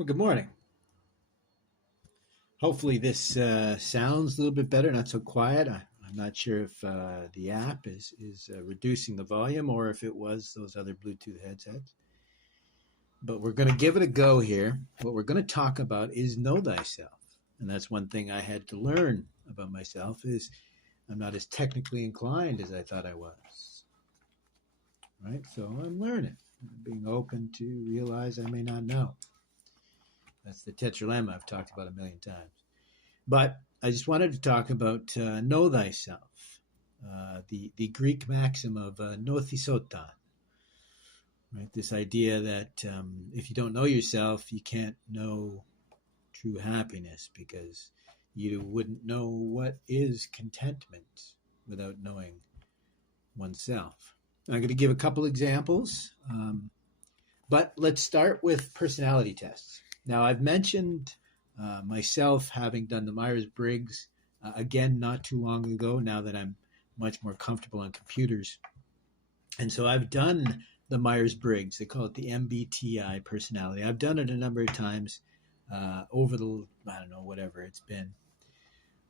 Well, good morning. Hopefully, this sounds a little bit better, not so quiet. I'm not sure if the app is reducing the volume or if it was those other Bluetooth headsets. But we're going to give it a go here. What we're going to talk about is know thyself, and that's one thing I had to learn about myself is I'm not as technically inclined as I thought I was. Right, so I'm learning, being open to realize I may not know. That's the tetralemma I've talked about a million times. But I just wanted to talk about know thyself, the Greek maxim of nothisotan, right? This idea that if you don't know yourself, you can't know true happiness because you wouldn't know what is contentment without knowing oneself. I'm going to give a couple examples, but let's start with personality tests. Now, I've mentioned myself having done the Myers-Briggs, again, not too long ago, now that I'm much more comfortable on computers. And so I've done the Myers-Briggs. They call it the MBTI personality. I've done it a number of times over the, I don't know, whatever it's been.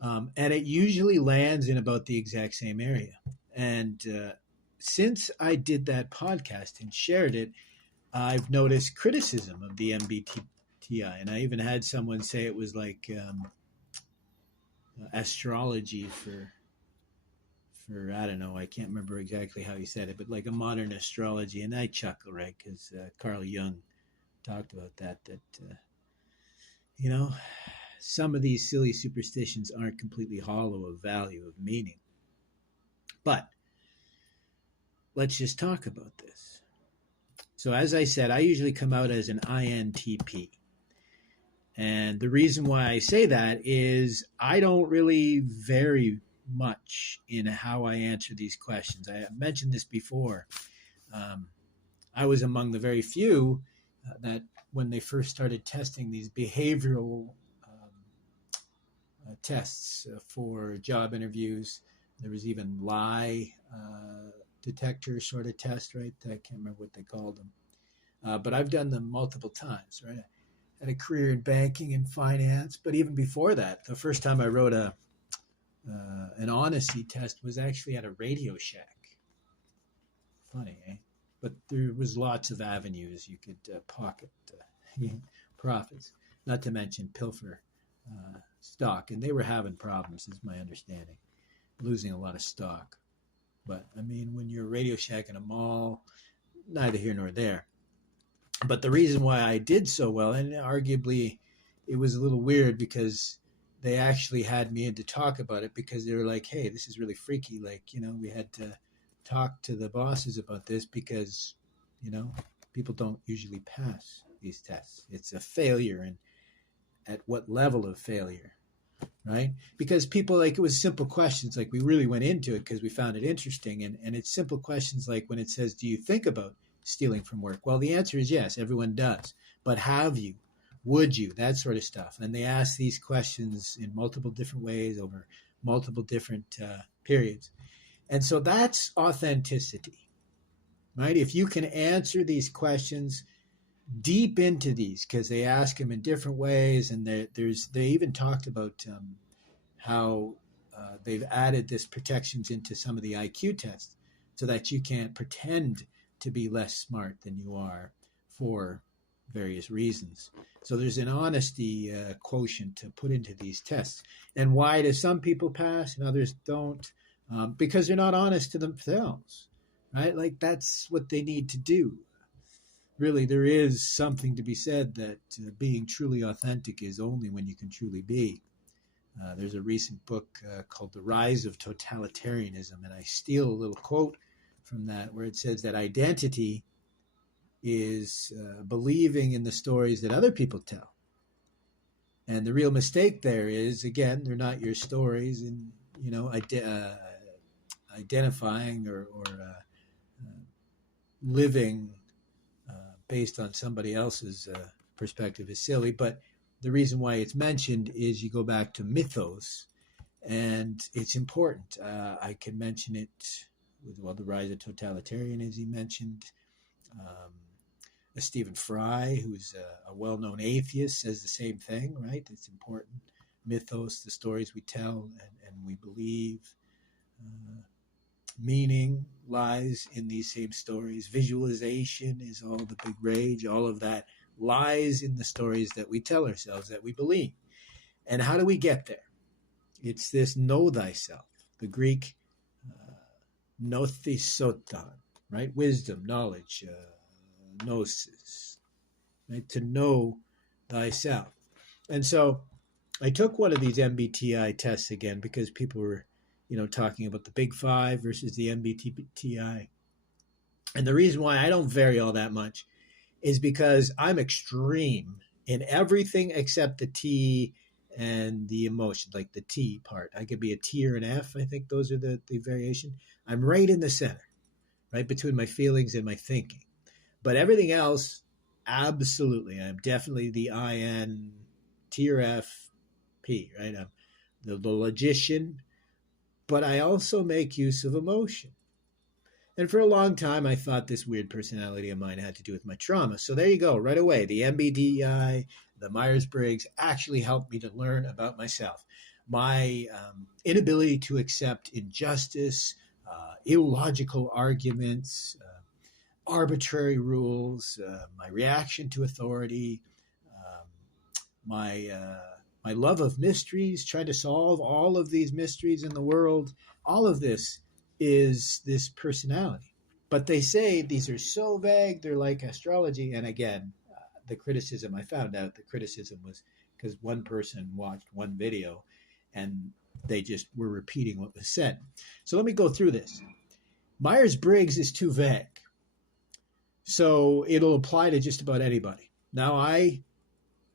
And it usually lands in about the exact same area. And since I did that podcast and shared it, I've noticed criticism of the MBTI. And I even had someone say it was like astrology for I don't know, I can't remember exactly how he said it, but like a modern astrology. And I chuckle, right? Because Carl Jung talked about that you know, some of these silly superstitions aren't completely hollow of value, of meaning. But let's just talk about this. So as I said, I usually come out as an INTP. And the reason why I say that is I don't really vary much in how I answer these questions. I mentioned this before. I was among the very few that when they first started testing these behavioral tests for job interviews, there was even lie detector sort of test, right? I can't remember what they called them. But I've done them multiple times, right? Had a career in banking and finance, but even before that, the first time I wrote an honesty test was actually at a Radio Shack. Funny, eh? But there was lots of avenues you could pocket profits, not to mention pilfer stock, and they were having problems, is my understanding, losing a lot of stock. But I mean, when you're a Radio Shack in a mall, neither here nor there. But the reason why I did so well, and arguably it was a little weird because they actually had me in to talk about it because they were like, hey, this is really freaky. Like, we had to talk to the bosses about this because, people don't usually pass these tests. It's a failure. And at what level of failure, right? Because people, like, it was simple questions. Like, we really went into it because we found it interesting. And it's simple questions like when it says, do you think about stealing from work? Well, the answer is yes, everyone does. But have you? Would you? That sort of stuff. And they ask these questions in multiple different ways over multiple different periods. And so that's authenticity, right? If you can answer these questions deep into these, because they ask them in different ways, and they even talked about how they've added this protections into some of the IQ tests so that you can't pretend to be less smart than you are for various reasons. So there's an honesty quotient to put into these tests. And why do some people pass and others don't? Because they're not honest to themselves, right? Like, that's what they need to do. Really, there is something to be said that being truly authentic is only when you can truly be. There's a recent book called The Rise of Totalitarianism, and I steal a little quote from that where it says that identity is believing in the stories that other people tell. And the real mistake there is, again, they're not your stories, and, identifying or living based on somebody else's perspective is silly. But the reason why it's mentioned is you go back to mythos, and it's important. I can mention it with, the rise of totalitarianism he mentioned. Stephen Fry, who's a well-known atheist, says the same thing, right? It's important. Mythos, the stories we tell and we believe. Meaning lies in these same stories. Visualization is all the big rage. All of that lies in the stories that we tell ourselves, that we believe. And how do we get there? It's this know thyself, the Greek nothisotan, right? Wisdom, knowledge, gnosis, right? To know thyself. And so I took one of these MBTI tests again because people were, talking about the big five versus the MBTI. And the reason why I don't vary all that much is because I'm extreme in everything except the T and the emotion, like the T part. I could be a T or an F. I think those are the variation. I'm right in the center, right between my feelings and my thinking. But everything else, absolutely. I'm definitely the IN, T or F, P, right? I'm the logician, but I also make use of emotion. And for a long time, I thought this weird personality of mine had to do with my trauma. So there you go, right away. The MBTI, the myers-briggs actually helped me to learn about myself. My inability to accept injustice, illogical arguments, arbitrary rules, my reaction to authority, my love of mysteries, trying to solve all of these mysteries in the world. All of this is this personality. But they say these are so vague, they're like astrology. And again, the criticism, I found out the criticism was because one person watched one video and they just were repeating what was said. So let me go through this. Myers-Briggs is too vague. So it'll apply to just about anybody. Now I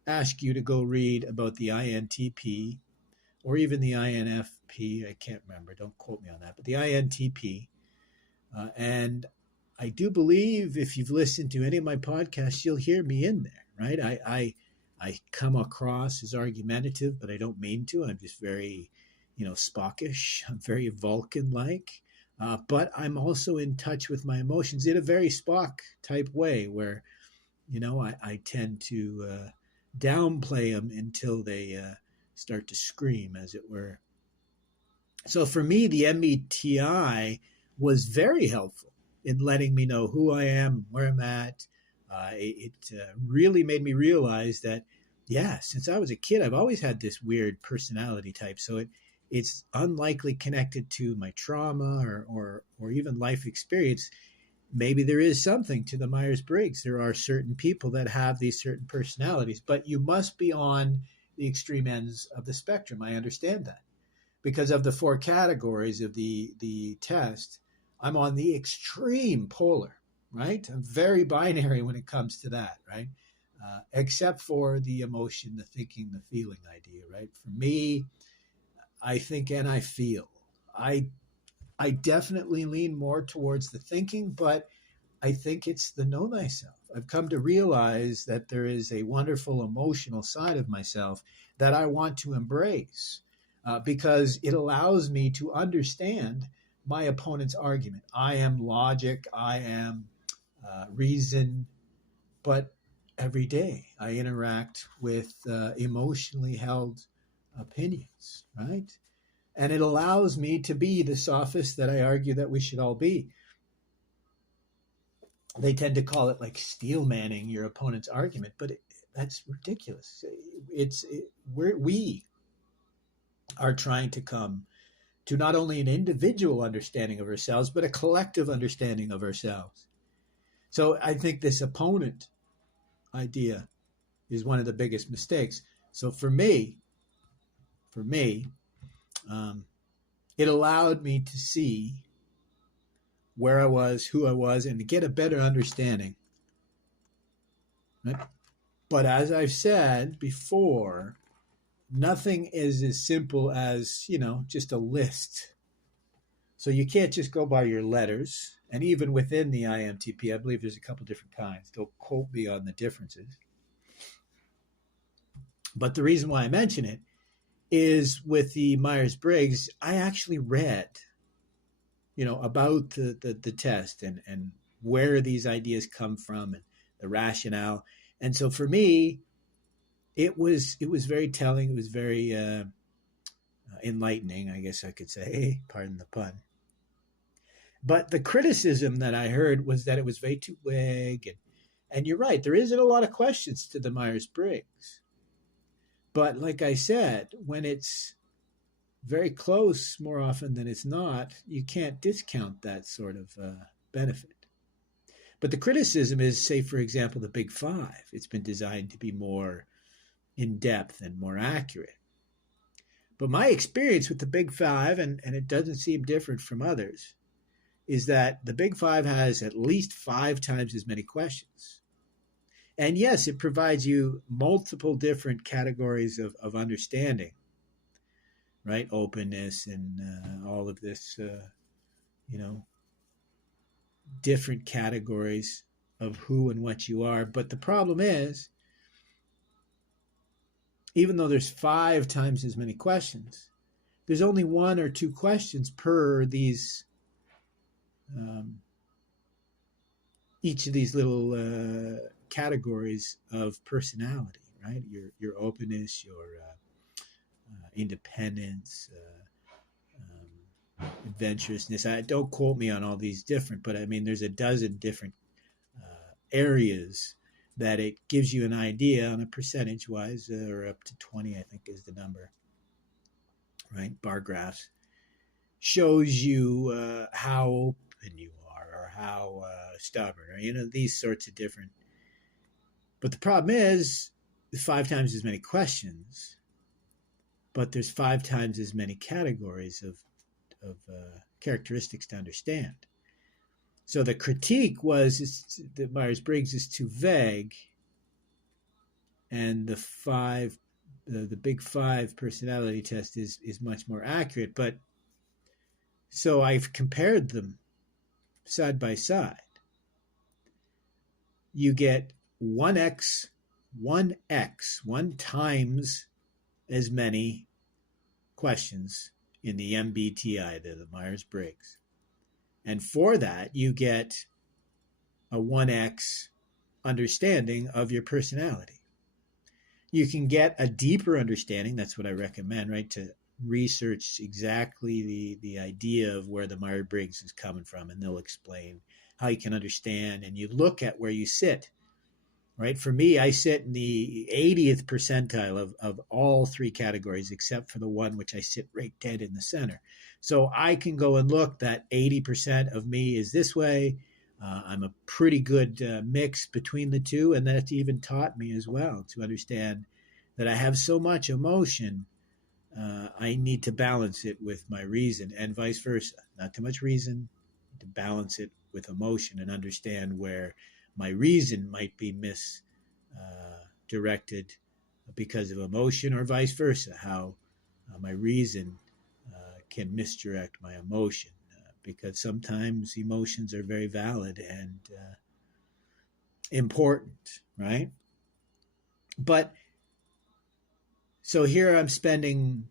ask you to go read about the INTP or even the INFP. I can't remember. Don't quote me on that. But the INTP. And I do believe if you've listened to any of my podcasts, you'll hear me in there, right? I come across as argumentative, but I don't mean to. I'm just very, Spockish. I'm very Vulcan-like. But I'm also in touch with my emotions in a very Spock type way where, I tend to downplay them until they start to scream, as it were. So for me, the MBTI was very helpful in letting me know who I am, where I'm at. It really made me realize that, since I was a kid, I've always had this weird personality type. So it's unlikely connected to my trauma or even life experience. Maybe there is something to the Myers-Briggs. There are certain people that have these certain personalities, but you must be on the extreme ends of the spectrum. I understand that. Because of the 4 categories of the test, I'm on the extreme polar, right? I'm very binary when it comes to that, right? Except for the emotion, the thinking, the feeling idea, right? For me, I think and I feel. I definitely lean more towards the thinking, but I think it's the know thyself. I've come to realize that there is a wonderful emotional side of myself that I want to embrace because it allows me to understand my opponent's argument. I am logic, I am reason, but every day I interact with emotionally held opinions, right? And it allows me to be the sophist that I argue that we should all be. They tend to call it like steel manning your opponent's argument, but that's ridiculous. We are trying to come to not only an individual understanding of ourselves, but a collective understanding of ourselves. So I think this opponent idea is one of the biggest mistakes. So for me, it allowed me to see where I was, who I was, and to get a better understanding. Right? But as I've said before, nothing is as simple as, just a list. So you can't just go by your letters. And even within the IMTP, I believe there's a couple different kinds. Don't quote me on the differences. But the reason why I mention it is with the Myers-Briggs, I actually read, about the test and where these ideas come from and the rationale. And so for me, it was very telling. It was very enlightening, I guess I could say, pardon the pun. But the criticism that I heard was that it was way too vague. And you're right, there isn't a lot of questions to the Myers-Briggs. But like I said, when it's very close more often than it's not, you can't discount that sort of benefit. But the criticism is, say, for example, the Big Five. It's been designed to be more in-depth and more accurate. But my experience with the Big Five, and it doesn't seem different from others, is that the Big Five has at least 5 times as many questions. And yes, it provides you multiple different categories of understanding, right? Openness and all of this, different categories of who and what you are. But the problem is, even though there's 5 times as many questions, there's only 1 or 2 questions per these, each of these little categories of personality, right? Your openness, your independence, adventurousness. Don't quote me on all these different, but I mean, there's a dozen different areas that it gives you an idea on a percentage wise, or up to 20, I think is the number, right? Bar graphs shows you how open you are or how stubborn, or, these sorts of different. But the problem is 5 times as many questions, but there's 5 times as many categories of characteristics to understand. So the critique was that Myers-Briggs is too vague, and the Big Five personality test is much more accurate. But so I've compared them side by side. You get 1x, 1 times as many questions in the MBTI, the Myers-Briggs. And for that, you get a 1x understanding of your personality. You can get a deeper understanding. That's what I recommend, right? To research exactly the idea of where the Myers-Briggs is coming from, and they'll explain how you can understand. And you look at where you sit, right? For me, I sit in the 80th percentile of all 3 categories, except for the one which I sit right dead in the center. So I can go and look that 80% of me is this way. I'm a pretty good mix between the two. And that's even taught me as well to understand that I have so much emotion. I need to balance it with my reason, and vice versa. Not too much reason, to balance it with emotion and understand where my reason might be misdirected because of emotion, or vice versa, how my reason can misdirect my emotion, because sometimes emotions are very valid and important, right? But so here I'm spending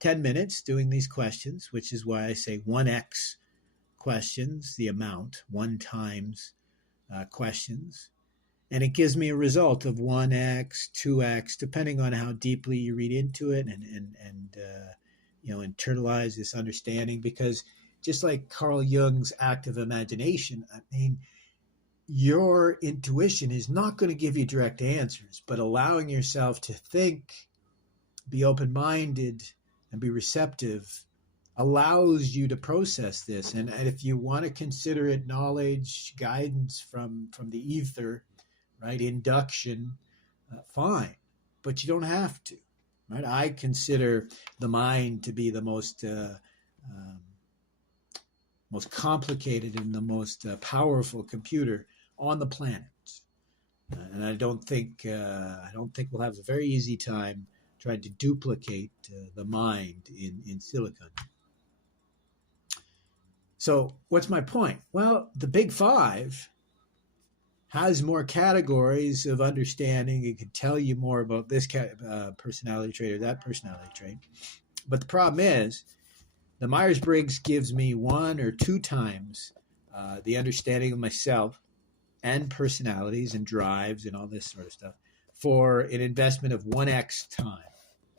10 minutes doing these questions, which is why I say 1x questions, the amount, 1 times questions. And it gives me a result of 1x, 2x, depending on how deeply you read into it and internalize this understanding. Because just like Carl Jung's active imagination, I mean, your intuition is not going to give you direct answers, but allowing yourself to think, be open-minded, and be receptive allows you to process this. And if you want to consider it knowledge, guidance from the ether, right, induction, fine, but you don't have to, right? I consider the mind to be the most complicated and the most powerful computer on the planet, and I don't think we'll have a very easy time trying to duplicate the mind in silicon. So what's my point? Well, the Big Five has more categories of understanding. It can tell you more about this personality trait or that personality trait. But the problem is, the Myers-Briggs gives me 1 or 2 times the understanding of myself, and personalities and drives and all this sort of stuff for an investment of 1x time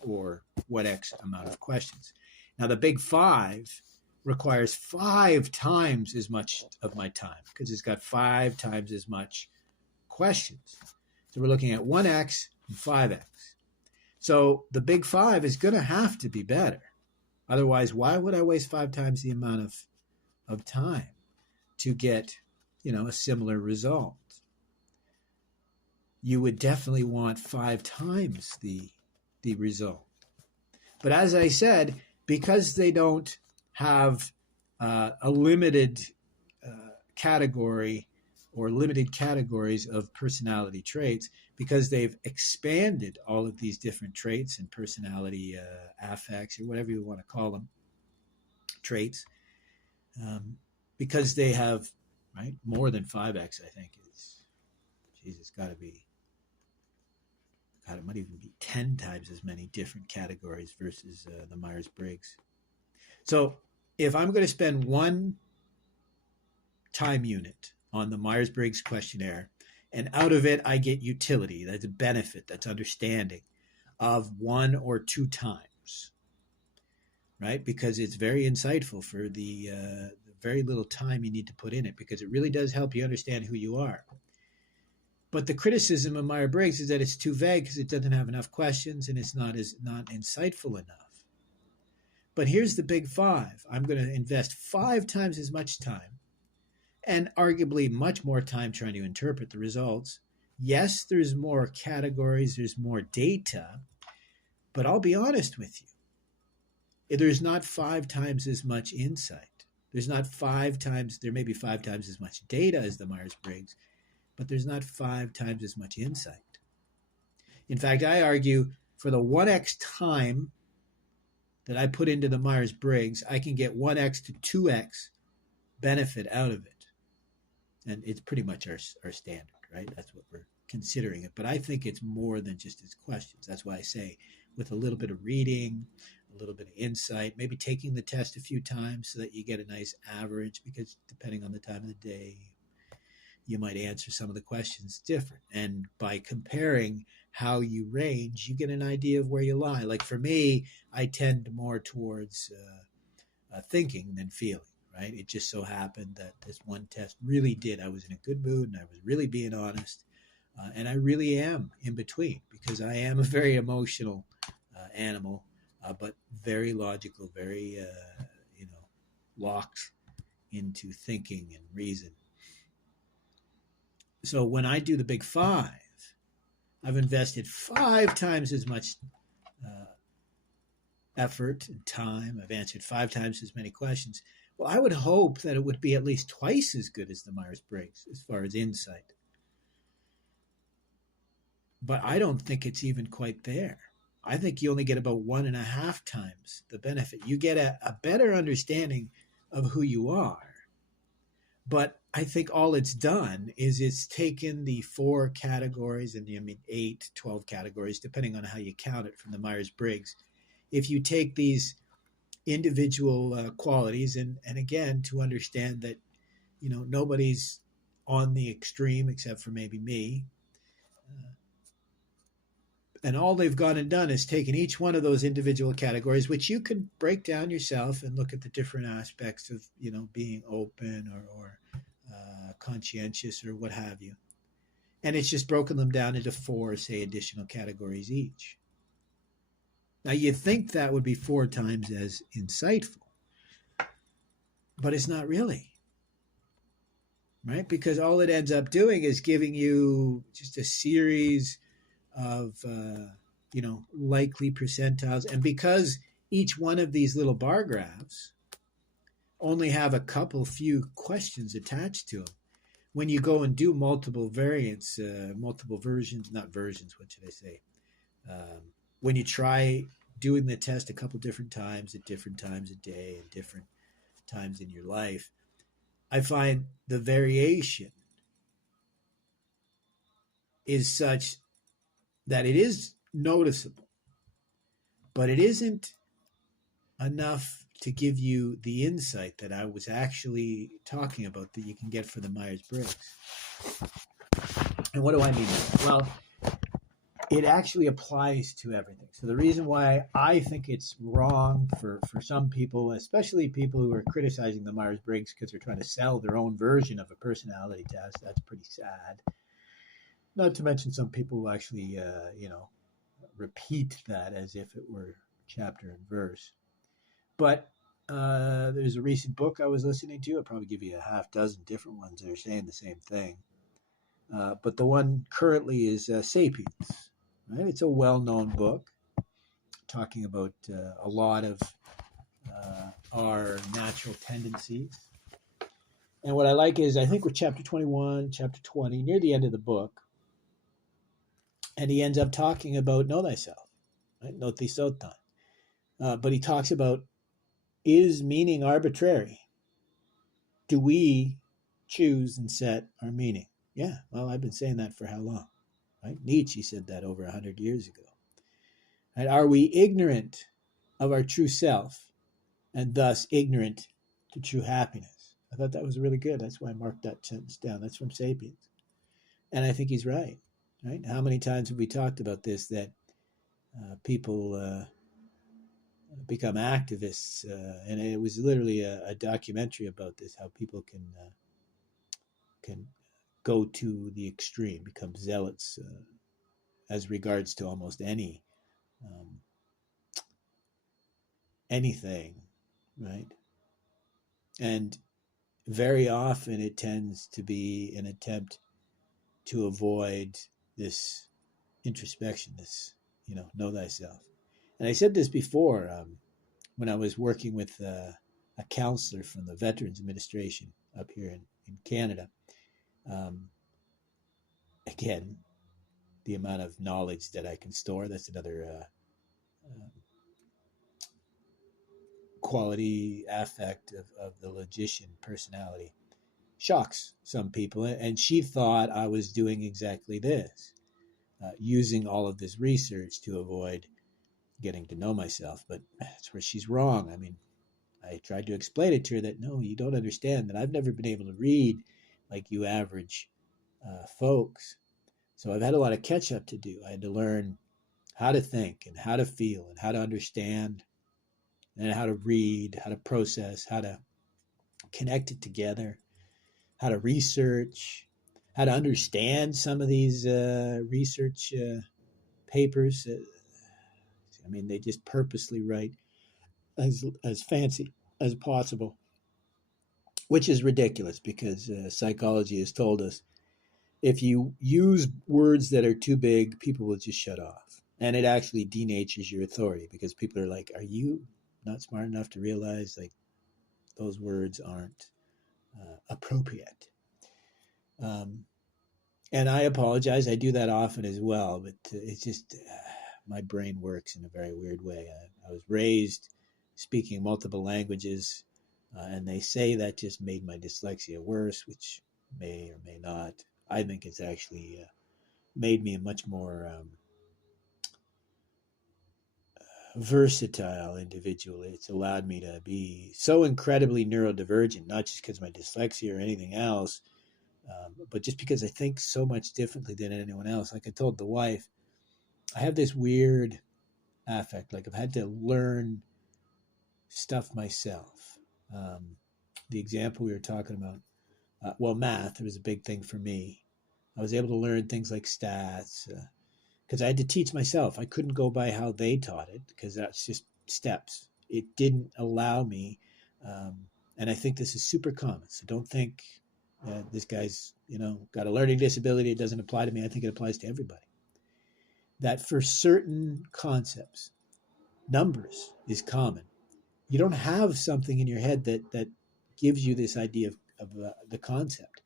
or 1x amount of questions. Now, the big five requires 5 times as much of my time because it's got 5 times as much questions. So we're looking at 1x and 5x. So the big five is going to have to be better. Otherwise, why would I waste 5 times the amount of time to get, a similar result? You would definitely want 5 times the result. But as I said, because they don't have a limited category or limited categories of personality traits, because they've expanded all of these different traits and personality affects, or whatever you want to call them, traits, because they have, right, more than 5x, I think it's got to be, God, it might even be 10 times as many different categories versus the Myers-Briggs. So if I'm going to spend 1 time unit on the Myers-Briggs questionnaire, and out of it I get utility, that's a benefit, that's understanding of 1 or 2 times, right? Because it's very insightful for the very little time you need to put in it, because it really does help you understand who you are. But the criticism of Myers-Briggs is that it's too vague because it doesn't have enough questions and it's not insightful enough. But here's the big five. I'm going to invest 5 times as much time and arguably much more time trying to interpret the results. Yes, there's more categories, there's more data, but I'll be honest with you. There's not 5 times as much insight. There's not 5 times, there may be 5 times as much data as the Myers-Briggs, but there's not 5 times as much insight. In fact, I argue for the 1x time that I put into the Myers-Briggs, I can get 1x to 2x benefit out of it. And it's pretty much our standard, right? That's what we're considering it. But I think it's more than just its questions. That's why I say with a little bit of reading, a little bit of insight, maybe taking the test a few times so that you get a nice average, because depending on the time of the day, you might answer some of the questions different. And by comparing how you range, you get an idea of where you lie. Like for me, I tend more towards thinking than feeling. Right? It just so happened that this one test really did. I was in a good mood and I was really being honest. And I really am in between, because I am a very emotional animal, but very logical, very, locked into thinking and reason. So when I do the big five, I've invested 5 times as much effort and time. I've answered 5 times as many questions. Well, I would hope that it would be at least twice as good as the Myers-Briggs as far as insight. But I don't think it's even quite there. I think you only get about 1.5 times the benefit. You get a better understanding of who you are. But I think all it's done is it's taken the 4 categories and 8, 12 categories, depending on how you count it from the Myers-Briggs. If you take these individual qualities, and again, to understand that, nobody's on the extreme except for maybe me. And all they've gone and done is taken each one of those individual categories, which you can break down yourself and look at the different aspects of, being open or conscientious or what have you. And it's just broken them down into 4, say, additional categories each. Now, you'd think that would be 4 times as insightful, but it's not really, right? Because all it ends up doing is giving you just a series of, likely percentiles. And because each one of these little bar graphs only have a few questions attached to them, when you go and do multiple variants, multiple versions, not versions, what should I say? When you try doing the test a couple different times at different times a day and different times in your life, I find the variation is such that it is noticeable, but it isn't enough to give you the insight that I was actually talking about that you can get for the Myers-Briggs. And what do I mean by that? Well, it actually applies to everything. So the reason why I think it's wrong for some people, especially people who are criticizing the Myers-Briggs because they're trying to sell their own version of a personality test, that's pretty sad. Not to mention some people who actually, repeat that as if it were chapter and verse. But there's a recent book I was listening to. I'll probably give you a half dozen different ones that are saying the same thing. But the one currently is Sapiens. Right? It's a well-known book talking about a lot of our natural tendencies. And what I like is, I think with chapter 21, chapter 20, near the end of the book, and he ends up talking about know thyself, right? Know thyself. But he talks about, is meaning arbitrary? Do we choose and set our meaning? Yeah, well, I've been saying that for how long? Right? Nietzsche said that over 100 years ago. Right? Are we ignorant of our true self and thus ignorant to true happiness? I thought that was really good. That's why I marked that sentence down. That's from Sapiens. And I think he's right. Right? How many times have we talked about this, that people become activists? And it was literally a documentary about this, how people can go to the extreme, become zealots as regards to almost anything, right? And very often it tends to be an attempt to avoid this introspection, this, know thyself. And I said this before when I was working with a counselor from the Veterans Administration up here in Canada. Again, the amount of knowledge that I can store, that's another quality, affect of the logician personality. Shocks some people. And she thought I was doing exactly this, using all of this research to avoid getting to know myself. But that's where she's wrong. I mean, I tried to explain it to her that, no, you don't understand that I've never been able to read like you average folks. So I've had a lot of catch up to do. I had to learn how to think and how to feel and how to understand and how to read, how to process, how to connect it together, how to research, how to understand some of these research papers. I mean, they just purposely write as fancy as possible, which is ridiculous because psychology has told us if you use words that are too big, people will just shut off. And it actually denatures your authority because people are like, are you not smart enough to realize like those words aren't appropriate? And I apologize. I do that often as well, but it's just my brain works in a very weird way. I was raised speaking multiple languages, and they say that just made my dyslexia worse, which may or may not. I think it's actually made me a much more versatile individual. It's allowed me to be so incredibly neurodivergent, not just because of my dyslexia or anything else, but just because I think so much differently than anyone else. Like I told the wife, I have this weird affect. Like I've had to learn stuff myself. The example we were talking about, math was a big thing for me. I was able to learn things like stats because I had to teach myself. I couldn't go by how they taught it because that's just steps. It didn't allow me. And I think this is super common. So don't think this guy's, got a learning disability. It doesn't apply to me. I think it applies to everybody. That for certain concepts, numbers is common. You don't have something in your head that gives you this idea of the concept.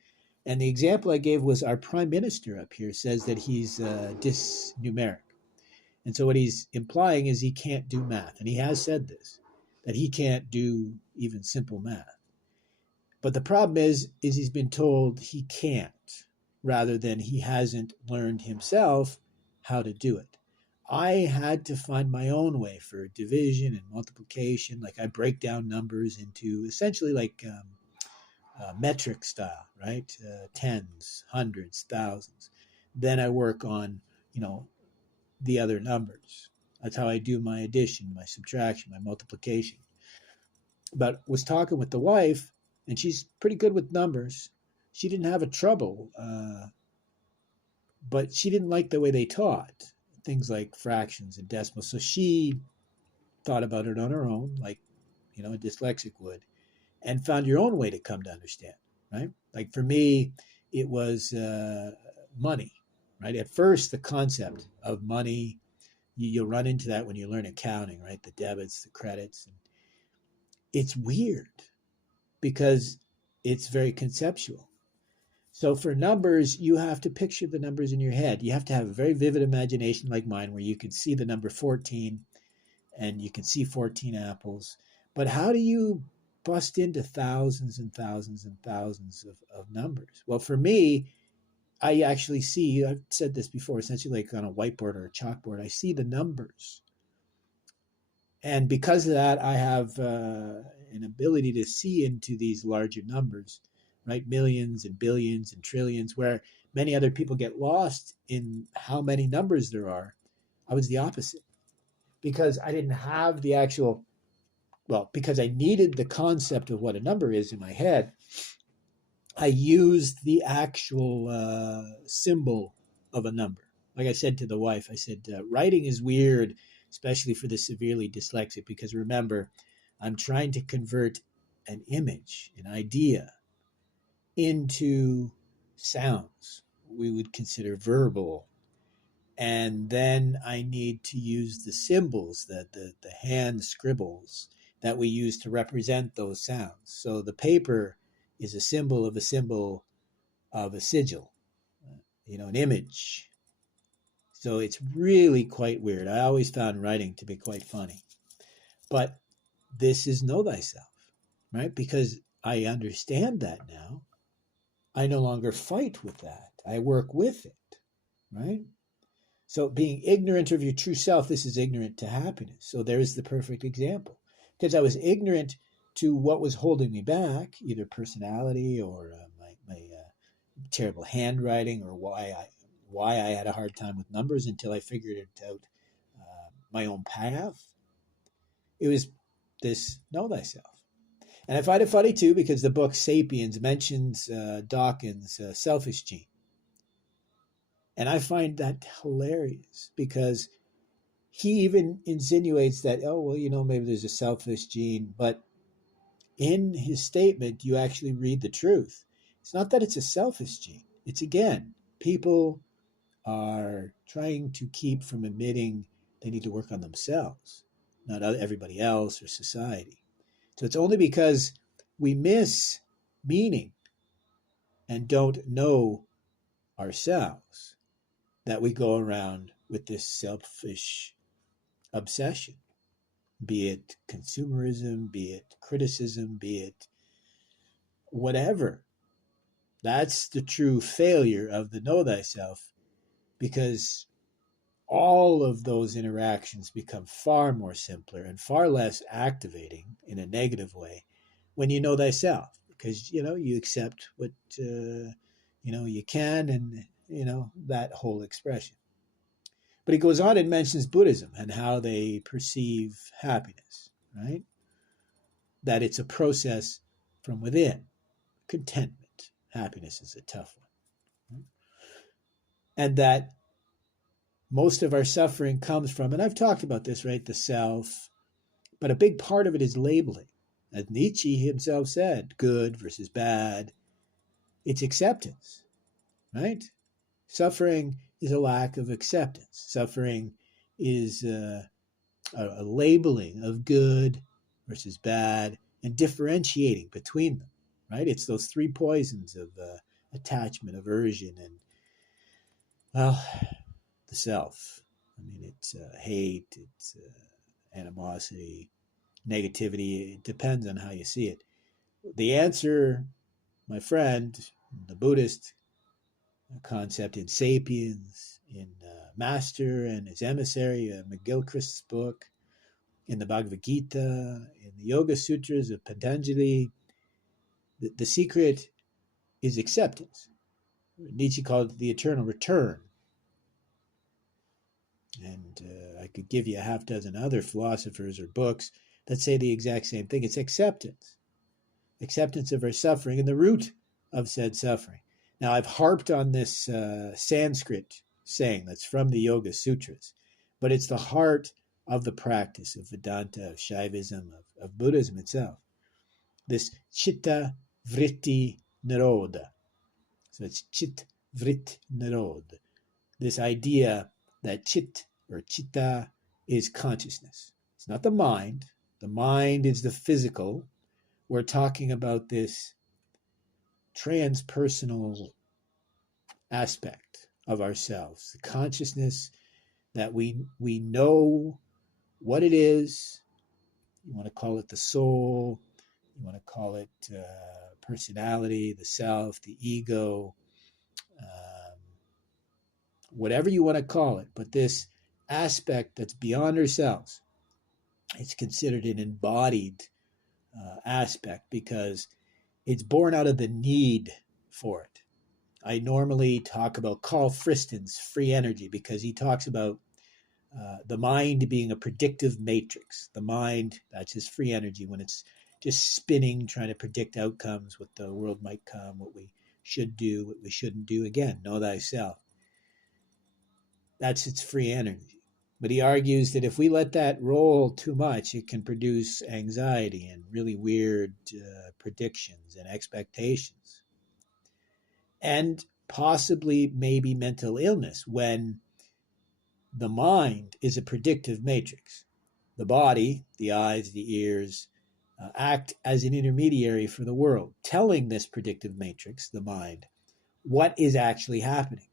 And the example I gave was our prime minister up here says that he's dysnumeric. And so what he's implying is he can't do math. And he has said this, that he can't do even simple math. But the problem is he's been told he can't, rather than he hasn't learned himself how to do it. I had to find my own way for division and multiplication. Like I break down numbers into essentially like metric style, right? Tens, hundreds, thousands. Then I work on, you know, the other numbers. That's how I do my addition, my subtraction, my multiplication. But was talking with the wife, and she's pretty good with numbers. She didn't have a trouble, but she didn't like the way they taught things like fractions and decimals. So she thought about it on her own, like a dyslexic would, and found your own way to come to understand, right? Like for me, it was money, right? At first, the concept of money, you'll run into that when you learn accounting, right? The debits, the credits. And it's weird because it's very conceptual. So for numbers, you have to picture the numbers in your head. You have to have a very vivid imagination like mine where you can see the number 14 and you can see 14 apples. But how do you bust into thousands and thousands and thousands of numbers? Well, for me, I actually see, I've said this before, essentially like on a whiteboard or a chalkboard, I see the numbers. And because of that, I have an ability to see into these larger numbers, right? Millions and billions and trillions, where many other people get lost in how many numbers there are. I was the opposite because I didn't have the actual, well, because I needed the concept of what a number is in my head. I used the actual symbol of a number. Like I said to the wife, I said, writing is weird, especially for the severely dyslexic, because remember, I'm trying to convert an image, an idea, into sounds we would consider verbal. And then I need to use the symbols, the hand scribbles that we use to represent those sounds. So the paper is a symbol of a symbol of a sigil, an image. So it's really quite weird. I always found writing to be quite funny. But this is know thyself, right? Because I understand that now. I no longer fight with that. I work with it, right? So being ignorant of your true self, this is ignorant to happiness. So there's the perfect example. Because I was ignorant to what was holding me back, either personality or my terrible handwriting, or why I had a hard time with numbers until I figured it out my own path. It was this know thyself. And I find it funny too because the book Sapiens mentions Dawkins' selfish gene. And I find that hilarious because he even insinuates that, oh, well, maybe there's a selfish gene. But in his statement, you actually read the truth. It's not that it's a selfish gene. It's, again, people are trying to keep from admitting they need to work on themselves, not everybody else or society. So it's only because we miss meaning and don't know ourselves that we go around with this selfish obsession, be it consumerism, be it criticism, be it whatever. That's the true failure of the know thyself, because all of those interactions become far more simpler and far less activating in a negative way when you know thyself, because you accept what you can, and that whole expression. But he goes on and mentions Buddhism and how they perceive happiness, right? That it's a process from within. Contentment, happiness is a tough one, right? And that most of our suffering comes from, and I've talked about this, right, the self, but a big part of it is labeling. As Nietzsche himself said, good versus bad, it's acceptance, right? Suffering is a lack of acceptance. Suffering is a labeling of good versus bad and differentiating between them, right? It's those three poisons of attachment, aversion, and, well, the self. I mean, it's hate, it's animosity, negativity. It depends on how you see it. The answer, my friend, the Buddhist concept in Sapiens, in Master and his Emissary, McGilchrist's book, in the Bhagavad Gita, in the Yoga Sutras of Patanjali. The secret is acceptance. Nietzsche called it the eternal return. And I could give you a half dozen other philosophers or books that say the exact same thing. It's acceptance. Acceptance of our suffering and the root of said suffering. Now, I've harped on this Sanskrit saying that's from the Yoga Sutras, but it's the heart of the practice of Vedanta, of Shaivism, of Buddhism itself. This chitta vritti nirodha. So it's chit vrit nirod. This idea that chit or chitta is consciousness. It's not the mind. The mind is the physical. We're talking about this transpersonal aspect of ourselves, the consciousness that we know what it is. You want to call it the soul, you want to call it personality, the self, the ego, whatever you want to call it, but this aspect that's beyond ourselves, it's considered an embodied aspect because it's born out of the need for it. I normally talk about Carl Friston's free energy because he talks about the mind being a predictive matrix. The mind, that's his free energy when it's just spinning, trying to predict outcomes, what the world might come, what we should do, what we shouldn't do. Again, know thyself. That's its free energy. But he argues that if we let that roll too much, it can produce anxiety and really weird predictions and expectations. And possibly maybe mental illness when the mind is a predictive matrix. The body, the eyes, the ears, act as an intermediary for the world, telling this predictive matrix, the mind, what is actually happening.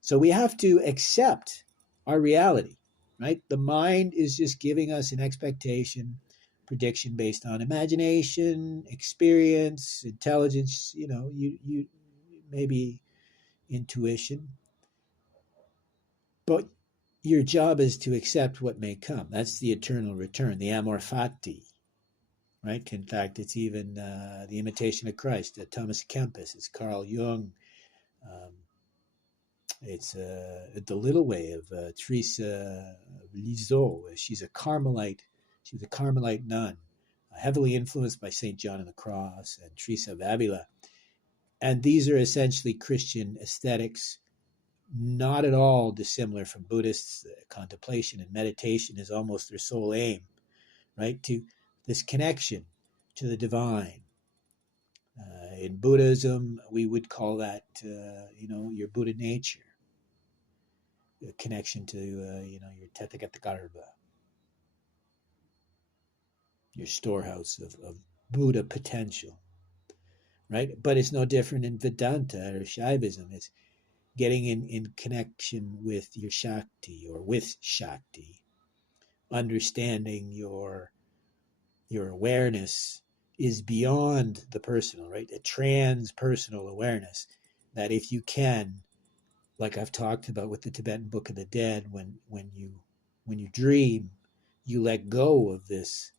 So we have to accept our reality, right? The mind is just giving us an expectation, prediction based on imagination, experience, intelligence, you maybe intuition. But your job is to accept what may come. That's the eternal return, the amor fati, right? In fact, it's even the imitation of Christ, Thomas Kempis, it's Carl Jung. It's the little way of Teresa Lisieux. She's a Carmelite. She was a Carmelite nun, heavily influenced by St. John of the Cross and Teresa of Avila. And these are essentially Christian aesthetics, not at all dissimilar from Buddhists. Contemplation and meditation is almost their sole aim, right? To this connection to the divine. In Buddhism, we would call that, your Buddha nature. A connection to, your Tathagata Garbha, your storehouse of Buddha potential, right? But it's no different in Vedanta or Shaivism. It's getting in connection with your Shakti or with Shakti, understanding your awareness is beyond the personal, right? A transpersonal awareness that if you can, like I've talked about with the Tibetan Book of the Dead, when you dream, you let go of this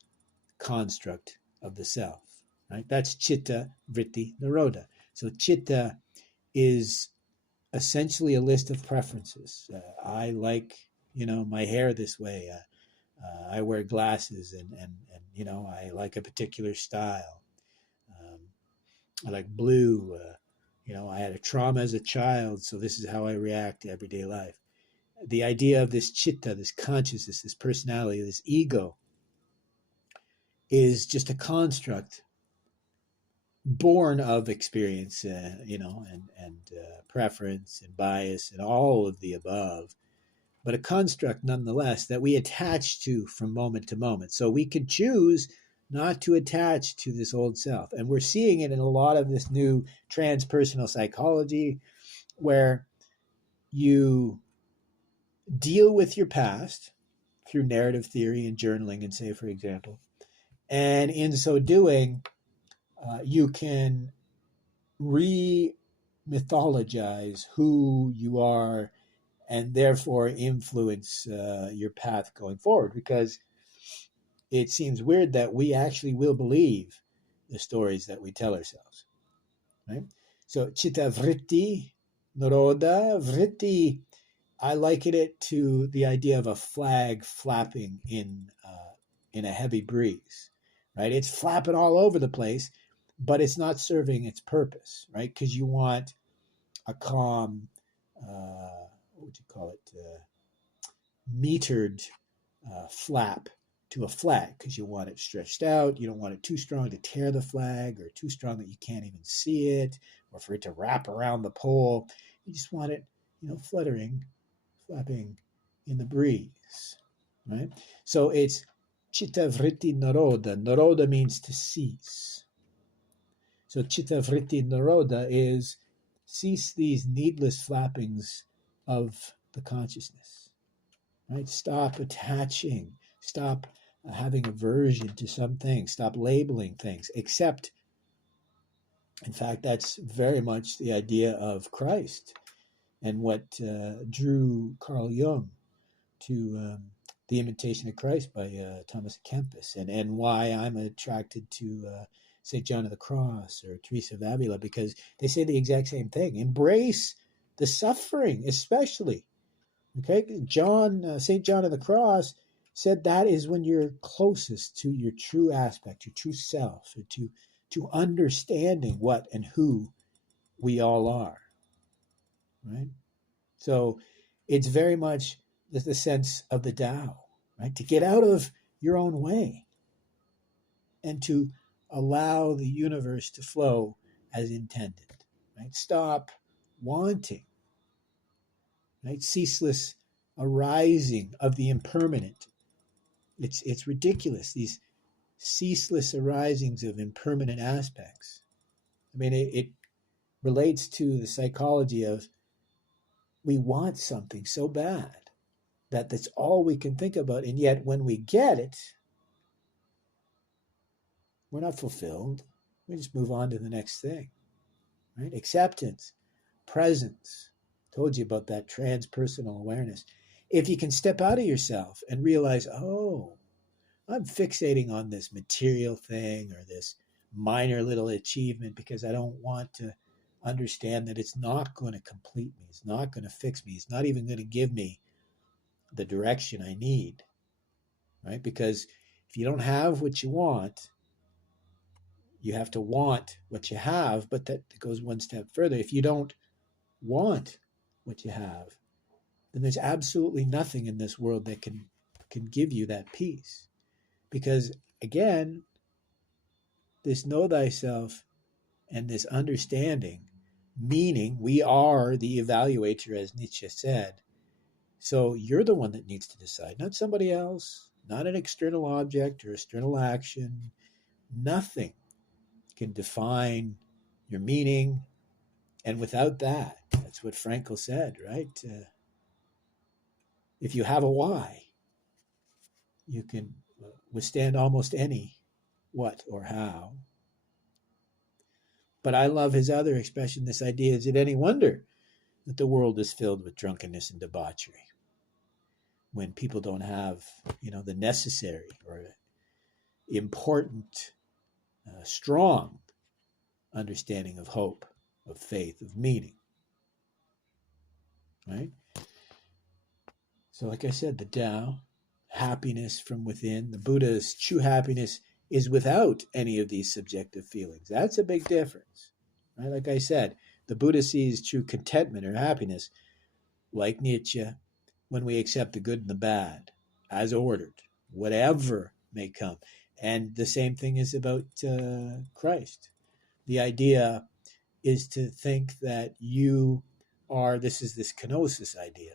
construct of the self, right? That's chitta vritti nirodha. So chitta is essentially a list of preferences. I like, my hair this way. I wear glasses and I like a particular style. I like blue. I had a trauma as a child, so this is how I react to everyday life. The idea of this chitta, this consciousness, this personality, this ego, is just a construct born of experience, and preference and bias and all of the above, but a construct nonetheless that we attach to from moment to moment. So we can choose not to attach to this old self. And we're seeing it in a lot of this new transpersonal psychology where you deal with your past through narrative theory and journaling, and say, for example, and in so doing, you can rename mythologize who you are and therefore influence your path going forward, because it seems weird that we actually will believe the stories that we tell ourselves, right? So chitta vritti, naroda, vritti, I liken it to the idea of a flag flapping in a heavy breeze, right? It's flapping all over the place, but it's not serving its purpose, right? Because you want a calm, what would you call it, metered flap to a flag, because you want it stretched out. You don't want it too strong to tear the flag, or too strong that you can't even see it, or for it to wrap around the pole. You just want it, fluttering, flapping in the breeze, right? So it's chitta vritti naroda. Naroda means to cease. So chitta vritti naroda is cease these needless flappings of the consciousness, right? Stop attaching, stop having aversion to some things, stop labeling things, accept. In fact, that's very much the idea of Christ and what drew Carl Jung to The Imitation of Christ by Thomas Kempis, and why I'm attracted to St. John of the Cross or Teresa of Avila, because they say the exact same thing. Embrace the suffering, especially. Okay, St. John of the Cross said that is when you're closest to your true aspect, your true self, to understanding what and who we all are, right? So it's very much the sense of the Tao, right? To get out of your own way and to allow the universe to flow as intended, right? Stop wanting, right? Ceaseless arising of the impermanent. It's ridiculous, these ceaseless arisings of impermanent aspects. I mean, it relates to the psychology of we want something so bad that that's all we can think about. And yet when we get it, we're not fulfilled. We just move on to the next thing, right? Acceptance, presence. Told you about that transpersonal awareness. If you can step out of yourself and realize, oh, I'm fixating on this material thing or this minor little achievement because I don't want to understand that it's not going to complete me. It's not going to fix me. It's not even going to give me the direction I need, right? Because if you don't have what you want, you have to want what you have, but that goes one step further. If you don't want what you have, then there's absolutely nothing in this world that can give you that peace. Because again, this know thyself and this understanding, meaning we are the evaluator, as Nietzsche said. So you're the one that needs to decide, not somebody else, not an external object or external action. Nothing can define your meaning. And without that, that's what Frankl said, right? If you have a why, you can withstand almost any what or how. But I love his other expression, this idea, is it any wonder that the world is filled with drunkenness and debauchery when people don't have, the necessary or important, strong understanding of hope, of faith, of meaning, right? So like I said, the Tao, happiness from within, the Buddha's true happiness is without any of these subjective feelings. That's a big difference, right? Like I said, the Buddha sees true contentment or happiness, like Nietzsche, when we accept the good and the bad as ordered, whatever may come. And the same thing is about Christ. The idea is to think that you are, this is this kenosis idea.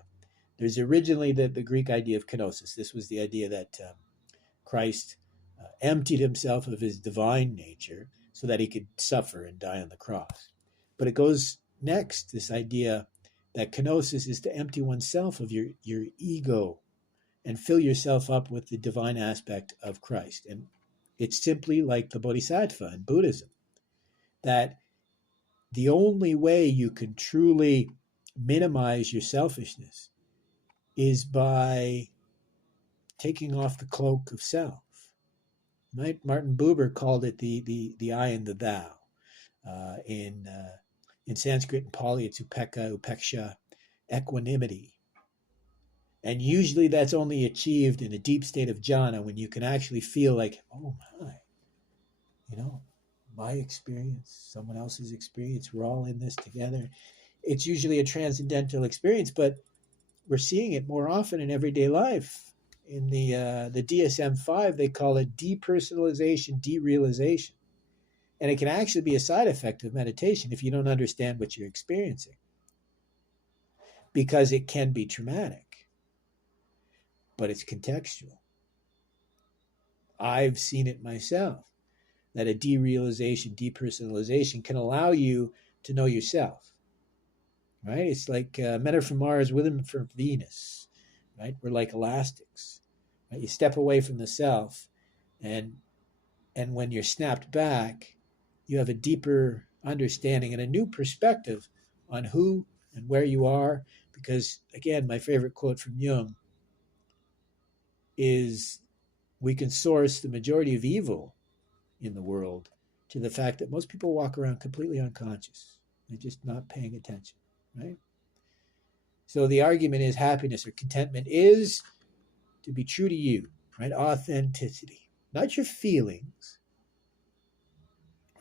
There's originally the Greek idea of kenosis. This was the idea that Christ emptied himself of his divine nature so that he could suffer and die on the cross. But it goes next, this idea that kenosis is to empty oneself of your ego and fill yourself up with the divine aspect of Christ. And it's simply like the bodhisattva in Buddhism, that the only way you can truly minimize your selfishness is by taking off the cloak of self. Right? Martin Buber called it the I and the thou. In Sanskrit and Pali, it's upekkha, upeksha, equanimity. And usually that's only achieved in a deep state of jhana, when you can actually feel like, oh my, you know, my experience, someone else's experience, we're all in this together. It's usually a transcendental experience, but we're seeing it more often in everyday life. In the DSM-5, they call it depersonalization, derealization. And it can actually be a side effect of meditation if you don't understand what you're experiencing, because it can be traumatic, but it's contextual. I've seen it myself, that a derealization, depersonalization can allow you to know yourself, right? It's like men are from Mars, women from Venus, right? We're like elastics, right? You step away from the self, and when you're snapped back, you have a deeper understanding and a new perspective on who and where you are. Because, again, my favorite quote from Jung is, we can source the majority of evil in the world to the fact that most people walk around completely unconscious. They're just not paying attention, right? So the argument is, happiness or contentment is to be true to you, right? Authenticity, not your feelings,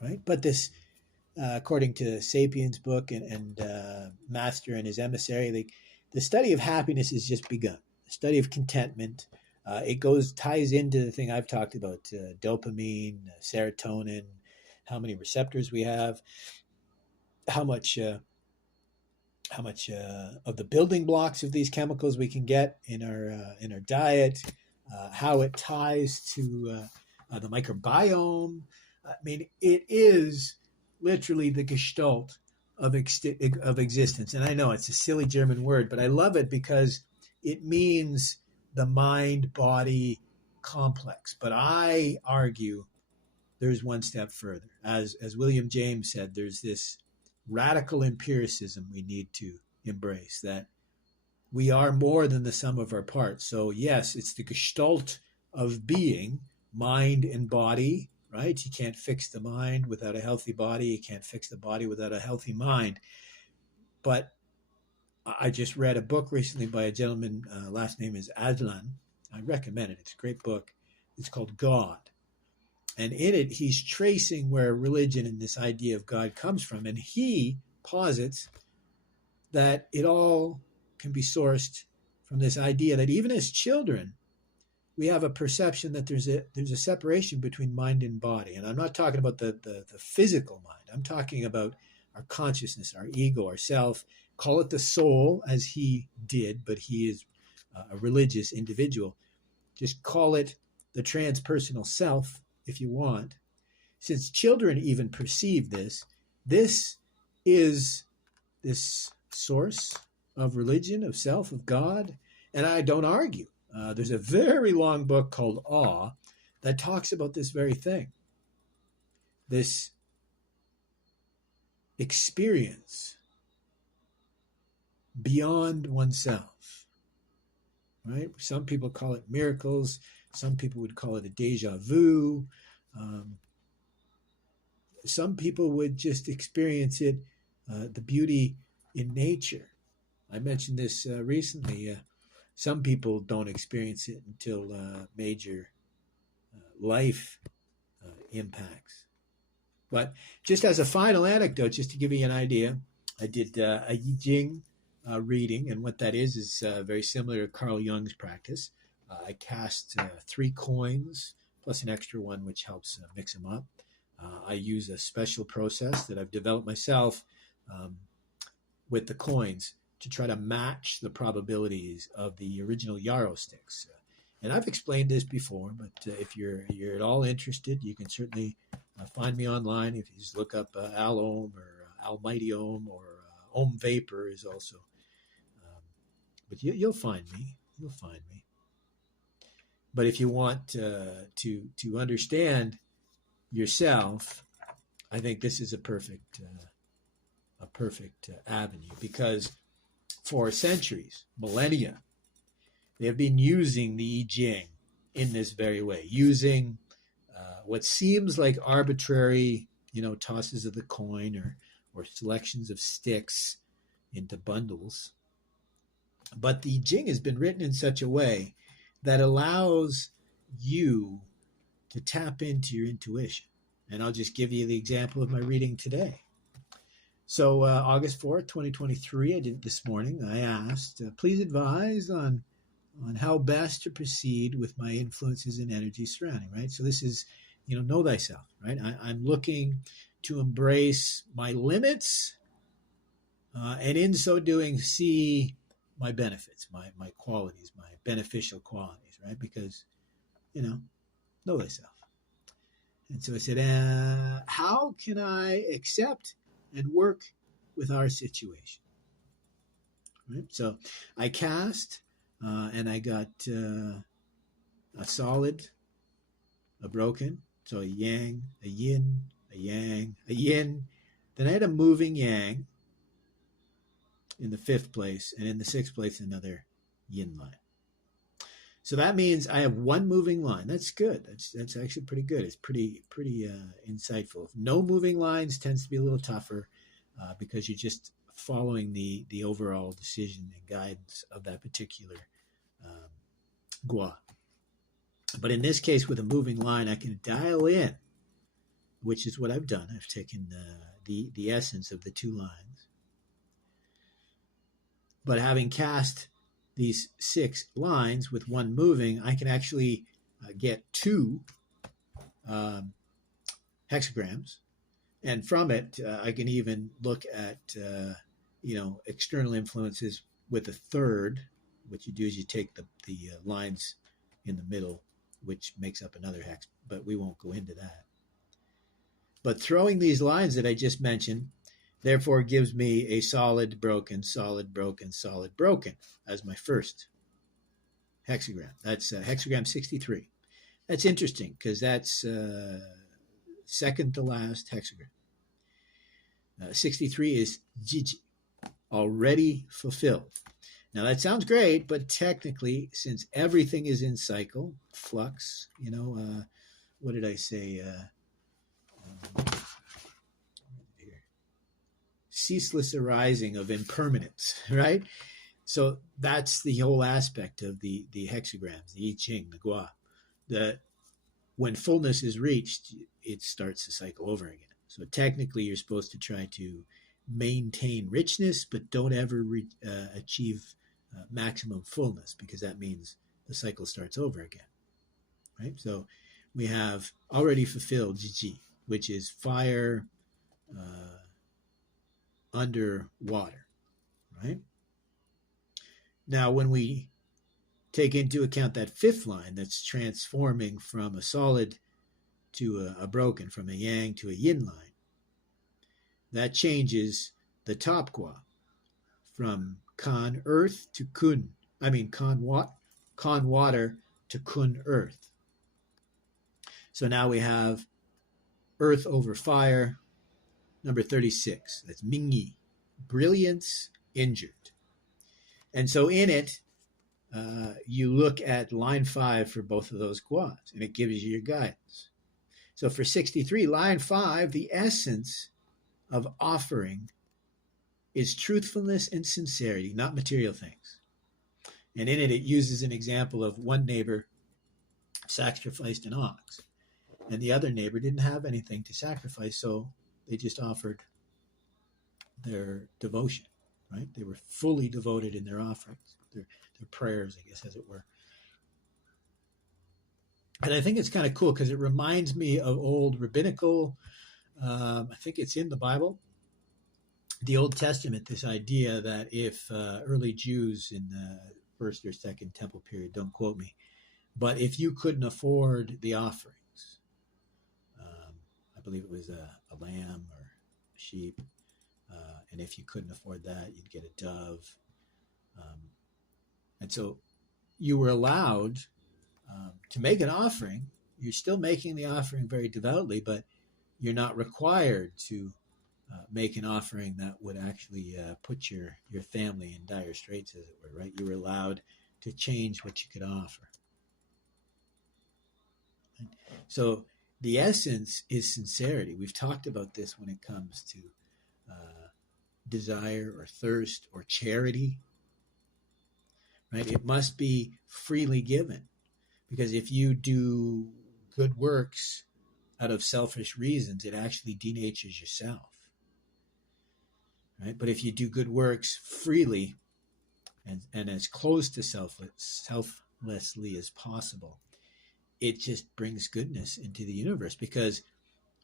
right? But this, according to Sapiens book and Master and his emissary, the study of happiness has just begun. The study of contentment, it ties into the thing I've talked about, dopamine, serotonin, how many receptors we have, how much of the building blocks of these chemicals we can get in our diet, how it ties to the microbiome. I mean, it is literally the gestalt of existence. And I know it's a silly German word, but I love it because it means the mind-body complex. But I argue there's one step further. As William James said, there's this radical empiricism we need to embrace, that we are more than the sum of our parts. So yes, it's the gestalt of being, mind and body, right? You can't fix the mind without a healthy body. You can't fix the body without a healthy mind. But I just read a book recently by a gentleman, last name is Adlan. I recommend it. It's a great book. It's called God. And in it, he's tracing where religion and this idea of God comes from. And he posits that it all can be sourced from this idea that even as children, we have a perception that there's a separation between mind and body. And I'm not talking about the physical mind. I'm talking about our consciousness, our ego, our self. Call it the soul, as he did, but he is a religious individual. Just call it the transpersonal self, if you want. Since children even perceive this is this source of religion, of self, of God. And I don't argue. There's a very long book called Awe that talks about this very thing. This experience beyond oneself, right? Some people call it miracles. Some people would call it a deja vu. Some people would just experience it, the beauty in nature. I mentioned this recently. Some people don't experience it until major life impacts. But just as a final anecdote, just to give you an idea, I did a I Ching reading, and what that is very similar to Carl Jung's practice. I cast 3 coins plus an extra one, which helps mix them up. I use a special process that I've developed myself with the coins to try to match the probabilities of the original yarrow sticks. And I've explained this before, but if you're at all interested, you can certainly find me online. If you just look up Al Om or Almighty Om, or Om Vapor is also. But you'll find me. You'll find me. But if you want to understand yourself, I think this is a perfect a perfect avenue, because for centuries, millennia, they have been using the I Ching in this very way, using what seems like arbitrary, tosses of the coin or selections of sticks into bundles. But the I Ching has been written in such a way that allows you to tap into your intuition. And I'll just give you the example of my reading today. So August 4th, 2023, I did this morning. I asked, please advise on how best to proceed with my influences and energy surrounding, right? So this is, know thyself, right? I'm looking to embrace my limits and in so doing, see my benefits, my qualities, my beneficial qualities, right? Because, know thyself. And so I said, how can I accept and work with our situation? Right? So I cast and I got a solid, a broken, so a yang, a yin, a yang, a yin. Then I had a moving yang in the 5th place, and in the 6th place, another yin line. So that means I have one moving line. That's good. That's actually pretty good. It's pretty insightful. No moving lines tends to be a little tougher because you're just following the overall decision and guidance of that particular gua. But in this case, with a moving line, I can dial in, which is what I've done. I've taken the essence of the 2 lines. But having cast these 6 lines with one moving, I can actually get 2 hexagrams. And from it, I can even look at, external influences with a 3rd. What you do is you take the lines in the middle, which makes up another hex, but we won't go into that. But throwing these lines that I just mentioned, therefore gives me a solid, broken, solid, broken, solid, broken as my first hexagram. That's hexagram 63. That's interesting because that's second to last hexagram. 63 is Jiji, already fulfilled. Now that sounds great, but technically, since everything is in cycle, flux, what did I say? Ceaseless arising of impermanence, right? So that's the whole aspect of the hexagrams, the I Ching, the Gua. When fullness is reached, it starts the cycle over again. So technically, you're supposed to try to maintain richness, but don't ever achieve maximum fullness, because that means the cycle starts over again, right? So we have already fulfilled Jiji, which is fire under water, right? Now, when we take into account that 5th line that's transforming from a solid to a broken, from a yang to a yin line, that changes the top gua from kan earth to kan water to kun earth. So now we have earth over fire, number 36. That's Mingyi, brilliance injured. And so in it, you look at line 5 for both of those guas, and it gives you your guidance. So for 63, line 5, the essence of offering is truthfulness and sincerity, not material things. And in it, it uses an example of one neighbor sacrificed an ox, and the other neighbor didn't have anything to sacrifice, so they just offered their devotion, right? They were fully devoted in their offerings, their prayers, I guess, as it were. And I think it's kind of cool because it reminds me of old rabbinical, I think it's in the Bible, the Old Testament, this idea that if early Jews in the 1st or 2nd temple period, don't quote me, but if you couldn't afford the offerings, I believe it was a lamb or a sheep, and if you couldn't afford that, you'd get a dove. And so you were allowed to make an offering. You're still making the offering very devoutly, but you're not required to make an offering that would actually put your family in dire straits, as it were, right? You were allowed to change what you could offer. So the essence is sincerity. We've talked about this when it comes to desire or thirst or charity, right? It must be freely given, because if you do good works out of selfish reasons, it actually denatures yourself, right? But if you do good works freely and as close to selflessly as possible, it just brings goodness into the universe, because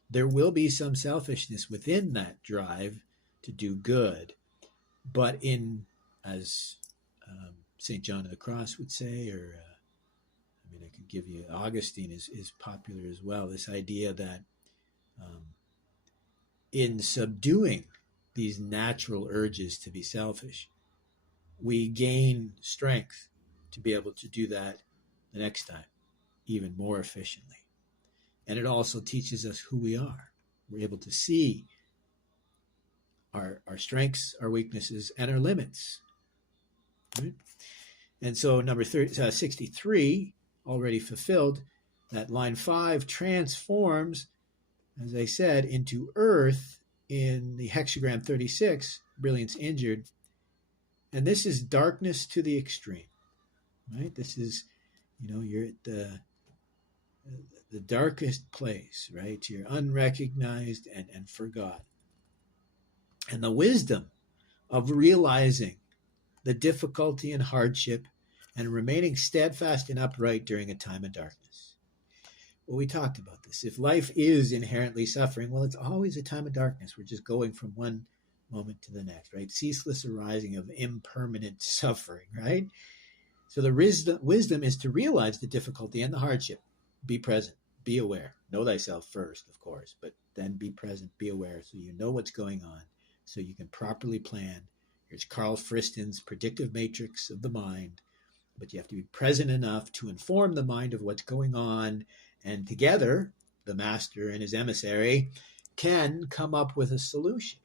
there will be some selfishness within that drive to do good. But as St. John of the Cross would say, or I could give you, Augustine is popular as well, this idea that in subduing these natural urges to be selfish, we gain strength to be able to do that the next time, even more efficiently. And it also teaches us who we are. We're able to see our strengths, our weaknesses, and our limits. Right? And so number 63, already fulfilled, that line 5 transforms, as I said, into earth in the hexagram 36, brilliance injured. And this is darkness to the extreme, right? This is, you're at the darkest place, right? You're unrecognized and forgotten. And the wisdom of realizing the difficulty and hardship and remaining steadfast and upright during a time of darkness. Well, we talked about this. If life is inherently suffering, well, it's always a time of darkness. We're just going from one moment to the next, right? Ceaseless arising of impermanent suffering, right? So the wisdom is to realize the difficulty and the hardship. Be present, be aware. Know thyself first, of course, but then be present, be aware, so you know what's going on, so you can properly plan. Here's Carl Friston's predictive matrix of the mind, but you have to be present enough to inform the mind of what's going on, and together, the master and his emissary can come up with a solution,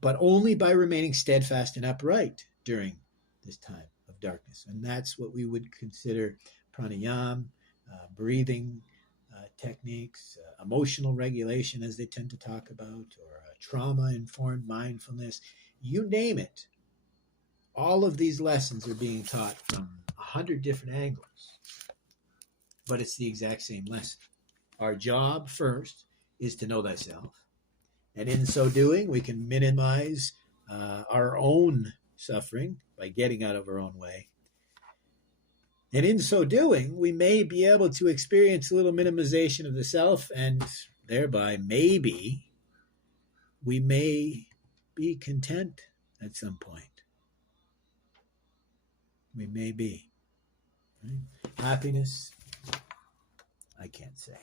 but only by remaining steadfast and upright during this time of darkness. And that's what we would consider pranayama, breathing techniques, emotional regulation, as they tend to talk about, or trauma-informed mindfulness. You name it. All of these lessons are being taught from 100 different angles, but it's the exact same lesson. Our job first is to know thyself, and in so doing, we can minimize our own suffering by getting out of our own way. And in so doing, we may be able to experience a little minimization of the self, and thereby maybe we may be content at some point. We may be. Right? Happiness, I can't say.